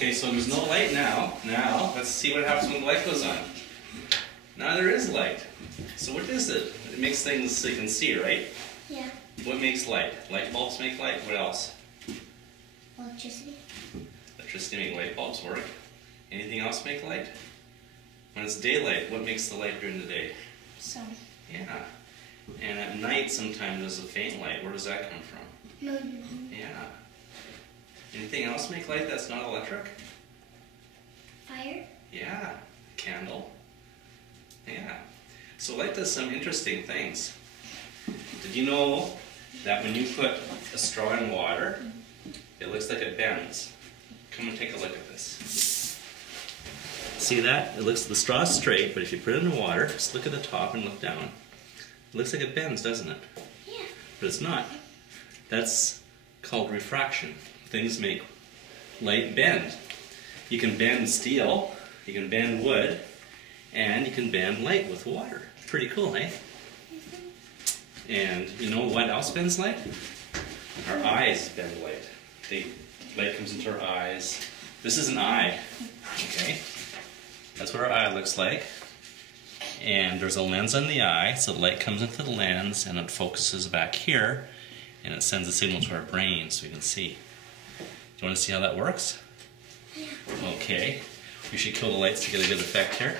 Okay, so there's no light now. Now, let's see what happens when the light goes on. Now there is light. So what is it? It makes things so you can see, right? Yeah. What makes light? Light bulbs make light. What else? Electricity. Electricity make light bulbs work. Anything else make light? When it's daylight, what makes the light during the day? Sun. Yeah. And at night sometimes there's a faint light. Where does that come from? Moon. Yeah. Anything else make light that's not electric? Fire. Yeah. Candle. Yeah. So light does some interesting things. Did you know that when you put a straw in water, it looks like it bends? Come and take a look at this. See that? It looks, the straw's straight, but if you put it in the water, just look at the top and look down. It looks like it bends, doesn't it? Yeah. But it's not. That's called refraction. Things make light bend. You can bend steel, you can bend wood, and you can bend light with water. Pretty cool, eh? And you know what else bends light? Our eyes bend light. Light comes into our eyes. This is an eye, okay? That's what our eye looks like. And there's a lens on the eye, so the light comes into the lens and it focuses back here, and it sends a signal to our brain so we can see. Do you want to see how that works? Yeah. Okay. We should kill the lights to get a good effect here.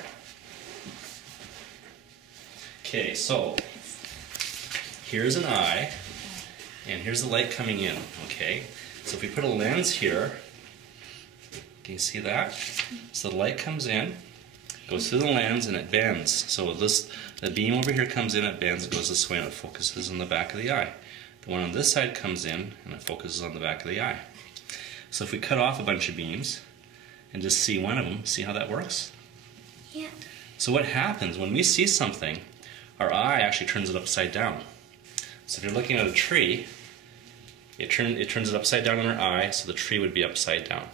Okay, so here's an eye, and here's the light coming in, okay? So if we put a lens here, can you see that? So the light comes in, goes through the lens, and it bends. So the beam over here comes in, it bends, it goes this way, and it focuses on the back of the eye. The one on this side comes in, and it focuses on the back of the eye. So if we cut off a bunch of beams, and just see one of them, see how that works? Yeah. So what happens when we see something, our eye actually turns it upside down. So if you're looking at a tree, it turns it upside down in our eye, so the tree would be upside down.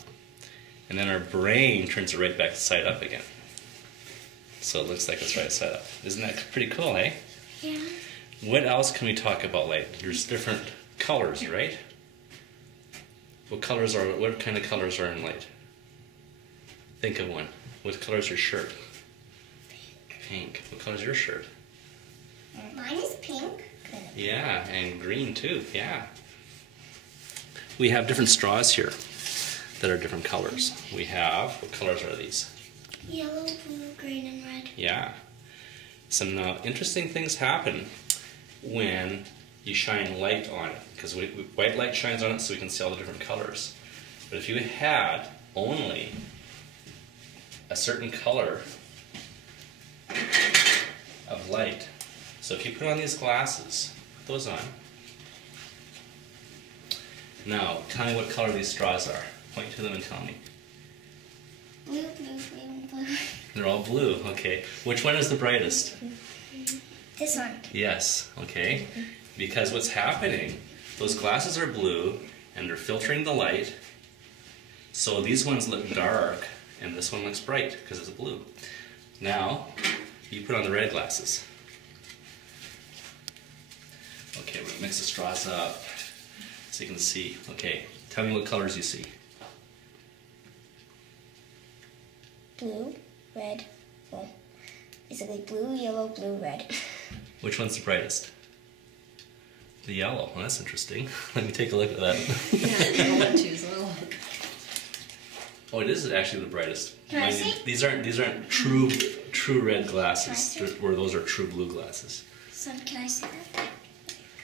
And then our brain turns it right back side up again. So it looks like it's right side up. Isn't that pretty cool, eh? Yeah. What else can we talk about light? There's different colors, right? What kind of colors are in light? Think of one. What color is your shirt? Pink. What color is your shirt? Mine is pink. Yeah, and green too, yeah. We have different straws here that are different colors. We have, what colors are these? Yellow, blue, green, and red. Yeah. Some interesting things happen when you shine light on it, because white light shines on it so we can see all the different colors. But if you had only a certain color of light, so if you put on these glasses, put those on. Now, tell me what color these straws are. Point to them and tell me. Blue, blue, blue, blue. They're all blue, okay. Which one is the brightest? This one. Yes, okay. Because what's happening, those glasses are blue and they're filtering the light, so these ones look dark and this one looks bright because it's blue. Now, you put on the red glasses. Okay, we're gonna mix the straws up so you can see. Okay, tell me what colors you see. Blue, red, well, basically blue, yellow, blue, red. Which one's the brightest? The yellow. Well, that's interesting. Let me take a look at that. Yeah, I'll let you choose. Oh, it is actually the brightest. Can I see? These aren't true red glasses. Where those are true blue glasses. So can I see that?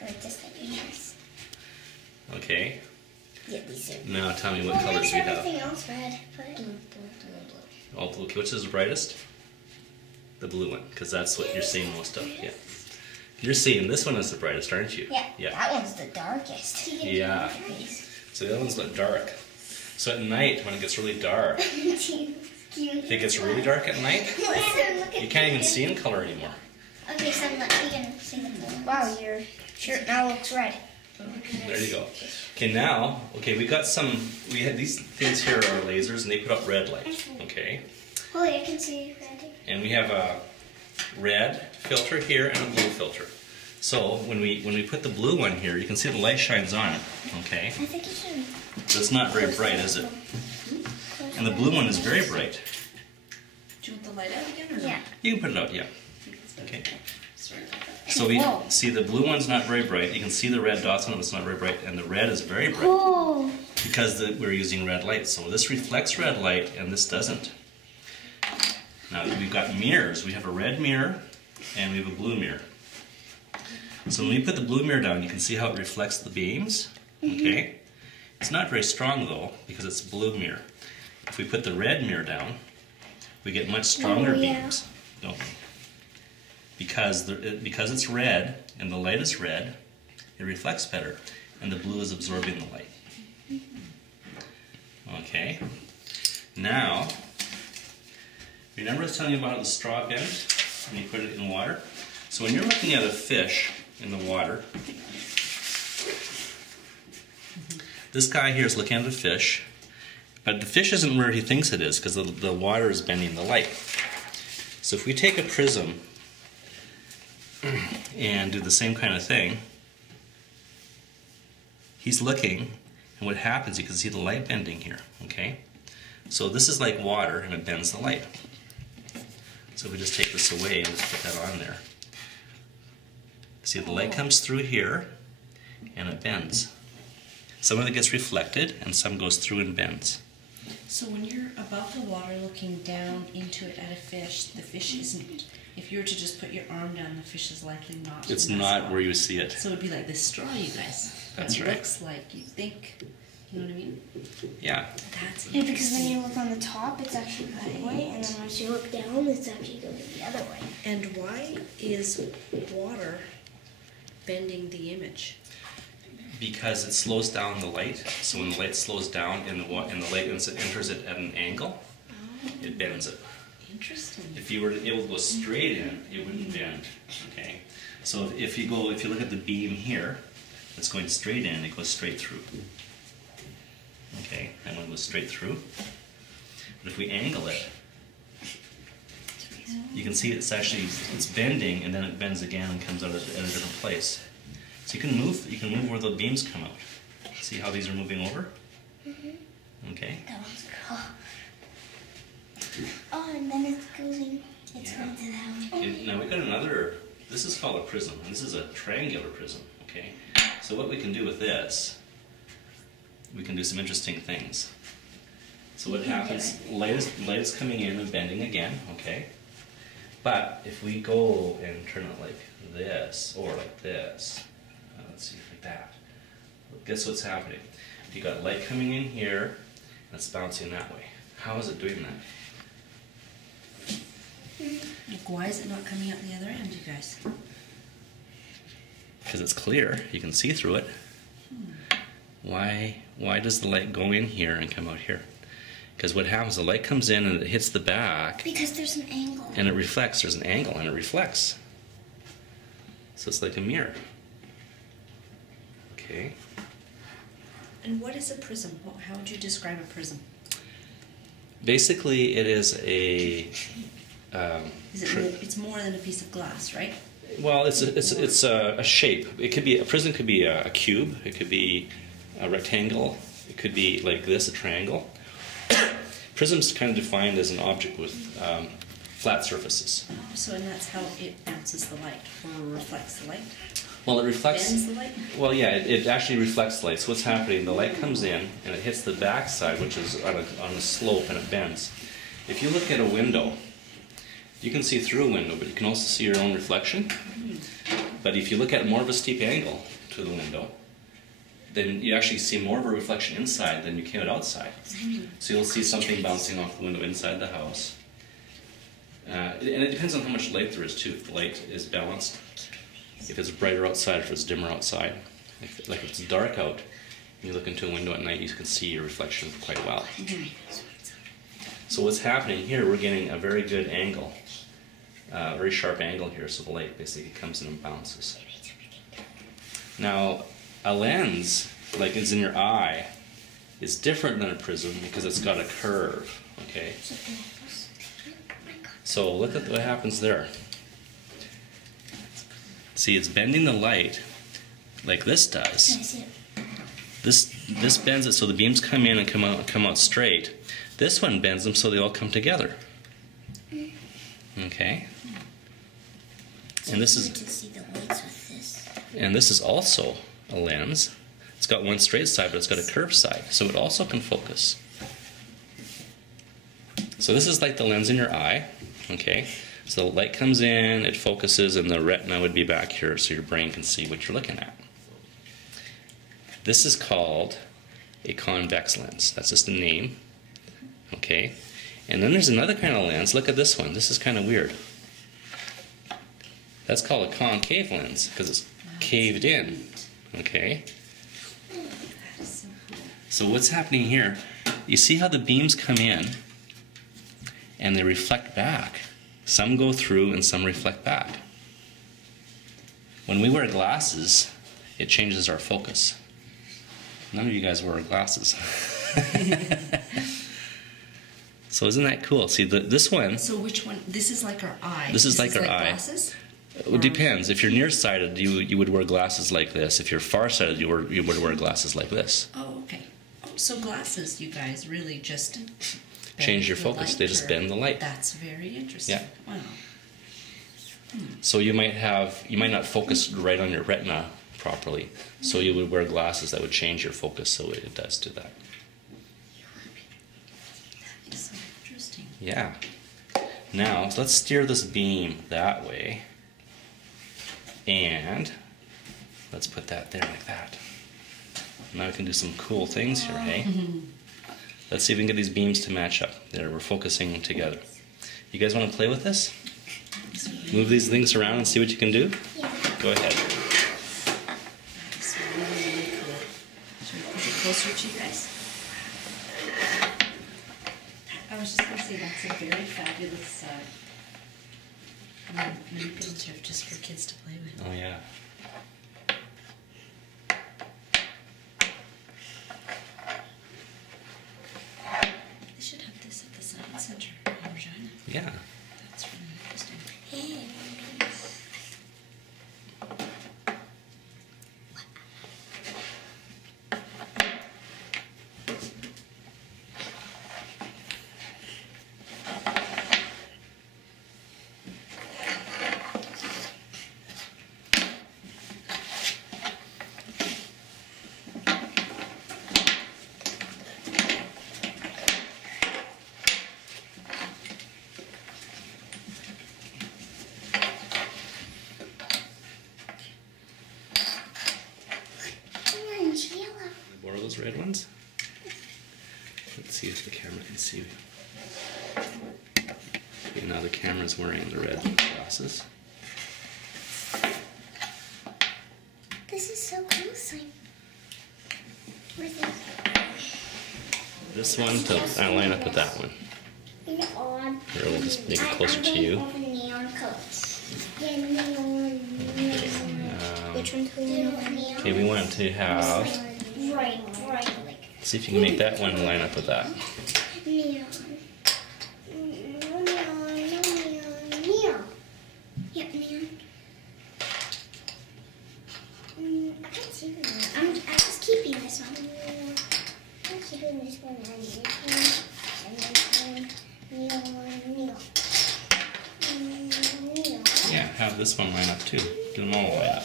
Like this, like yours. Okay. Yeah, these are. Now tell me what colors we have. Everything else red. Put it blue, blue, blue, blue. All blue. Okay, which is the brightest? The blue one, because that's what you're seeing most of. Yeah. You're seeing this one is the brightest, aren't you? Yeah. Yeah. That one's the darkest. Yeah. So the other ones look dark. So at night, when it gets really dark, if it gets really dark at night, you can't even see in color anymore. Okay, so look, you can see the blue. Wow, your shirt now looks red. There you go. Okay, now, we got we had these things here are lasers and they put up red light, okay? Oh, I can see red. And we have a red filter here and a blue filter. So when we put the blue one here, you can see the light shines on it, okay? I think you should. But it's not very bright, is it? And the blue one is very bright. Do you want the light out again or Yeah. You can put it out, yeah. Okay. Sorry about that. So we Whoa. see the blue one's not very bright. You can see the red dots on it, it's not very bright. And the red is very bright Cool. because we're using red light. So this reflects red light and this doesn't. Now we've got mirrors. We have a red mirror and we have a blue mirror. So when we put the blue mirror down, you can see how it reflects the beams. Okay. It's not very strong though because it's a blue mirror. If we put the red mirror down, we get much stronger beams. No. Because it's red and the light is red, it reflects better, and the blue is absorbing the light. Okay. Now, remember I was telling you about the straw bend when you put it in water? So when you're looking at a fish in the water, this guy here is looking at the fish, but the fish isn't where he thinks it is because the water is bending the light. So if we take a prism and do the same kind of thing, he's looking, and what happens, you can see the light bending here, okay? So this is like water, and it bends the light. So if we just take this away and just put that on there. See, the light comes through here, and it bends. Some of it gets reflected, and some goes through and bends. So when you're above the water looking down into it at a fish, the fish isn't, if you were to just put your arm down, the fish is likely not. It's in that not spot. where you see it. So it would be like this straw, you guys. That's it right. looks like you think, you know what I mean? Yeah. That's Yeah, because when you look on the top, it's actually that way, and then once you look down, it's actually going the other way. And why is water bending the image? Because it slows down the light. So when the light slows down and the light enters it at an angle, it bends it. Interesting. If you were able to go straight in, it wouldn't bend. Okay. So if you look at the beam here, it's going straight in, it goes straight through. Okay, that one goes straight through. But if we angle it, you can see it's bending, and then it bends again and comes out at a different place. So you can move where the beams come out. See how these are moving over? Okay. That one's cool. Oh, and then it's going to that one. Now we've got another, this is called a prism, and this is a triangular prism, okay? So what we can do with this, we can do some interesting things. So what happens, light is coming in and bending again, okay? But if we go and turn it like this, or like this, let's see, like that, guess what's happening? You got light coming in here, and it's bouncing that way. How is it doing that? Like, why is it not coming out the other end, you guys? Because it's clear, you can see through it. Why does the light go in here and come out here? Because what happens, the light comes in and it hits the back, Because there's an angle. and it reflects. There's an angle and it reflects. So it's like a mirror. Okay. And what is a prism? How would you describe a prism? Basically, it is a. It's more than a piece of glass, right? Well, it's a shape. It could be a prism. Could be a cube. It could be a rectangle. It could be like this, a triangle. Prism's kind of defined as an object with flat surfaces. Oh, so and that's how it bounces the light or reflects the light. Well, it reflects. Bends the light. Well, yeah, it actually reflects the light. So what's happening? The light comes in and it hits the back side, which is on a slope, and it bends. If you look at a window, you can see through a window, but you can also see your own reflection. But if you look at more of a steep angle to the window, then you actually see more of a reflection inside than you can outside. So you'll see something bouncing off the window inside the house. And it depends on how much light there is too. If the light is balanced, if it's brighter outside, if it's dimmer outside. If it's dark out, and you look into a window at night, you can see your reflection quite well. So what's happening here, we're getting a very good angle, a very sharp angle here, so the light basically comes in and bounces. Now, a lens, like is in your eye, is different than a prism because it's got a curve, okay? So look at what happens there. See, it's bending the light like this does. Can I see it? This bends it so the beams come in and come out straight. This one bends them so they all come together. Okay. And this is to see the lights with this. and this is also a lens. It's got one straight side, but it's got a curved side, so it also can focus. So this is like the lens in your eye. Okay. So the light comes in, it focuses, and the retina would be back here so your brain can see what you're looking at. This is called a convex lens. That's just a name. Okay. And then there's another kind of lens. Look at this one. This is kind of weird. That's called a concave lens because it's caved in. Okay. So what's happening here? You see how the beams come in and they reflect back. Some go through and some reflect back. When we wear glasses, it changes our focus. None of you guys wear glasses. So isn't that cool? See, this one... So which one? This is like our eye. This is like our eye. Glasses? It depends. If you're nearsighted, you would wear glasses like this. If you're farsighted, you would wear glasses like this. Oh, okay. Oh, so glasses, you guys, really just... Change your the focus. light, They just or- bend the light. That's very interesting. Yeah. Wow. So you might not focus right on your retina properly. So you would wear glasses that would change your focus so it does do that. That is so interesting. Yeah. Now, let's steer this beam that way. And let's put that there like that. Now we can do some cool things here, hey? Let's see if we can get these beams to match up. There, we're focusing together. You guys want to play with this? Move these things around and see what you can do? Yeah. Go ahead. That's really, really cool. Should we push it closer to you guys? I was just going to say that's a very fabulous manipulative just for kids to play with. Oh, yeah. They should have this at the Science Center in Regina. Yeah. That's really interesting. Orange, yellow. Borrow those red ones. Let's see if the camera can see. Okay, now the camera's wearing the red glasses. This is so cool, Simon. Where's this? This one to line up with that one. And on. Here, we'll just make it closer to you. Neon colors. Yeah, neon. Which one's the neon? Okay, we want to have. Right, like See if you can make that one line up with that. neon. Neon. Yep, neon. I can't see that. I'm just keeping this one. I'm keeping this one and this one and this one. Neon. Neon. Yeah, have this one line up too. Get them all line up.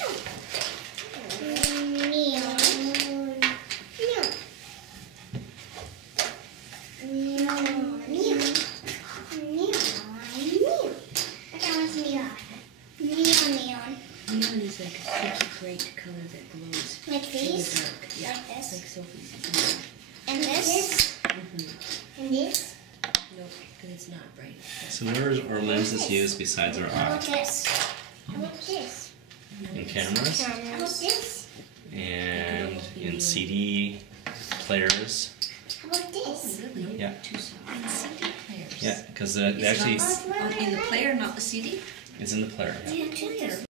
Neon is like a super bright color that glows Like in the these? dark. Yeah, Like this? like Sophie's. And this? Mm-hmm. And this? Nope, because it's not bright. So where are our lenses used besides our How eye? about this? How about this? In cameras How about this? and in CD players. How about this? Really? Yeah. Too soft. And CD players. Yeah, because It's actually not in the player, not the CD? it's in the player. Yeah. Player.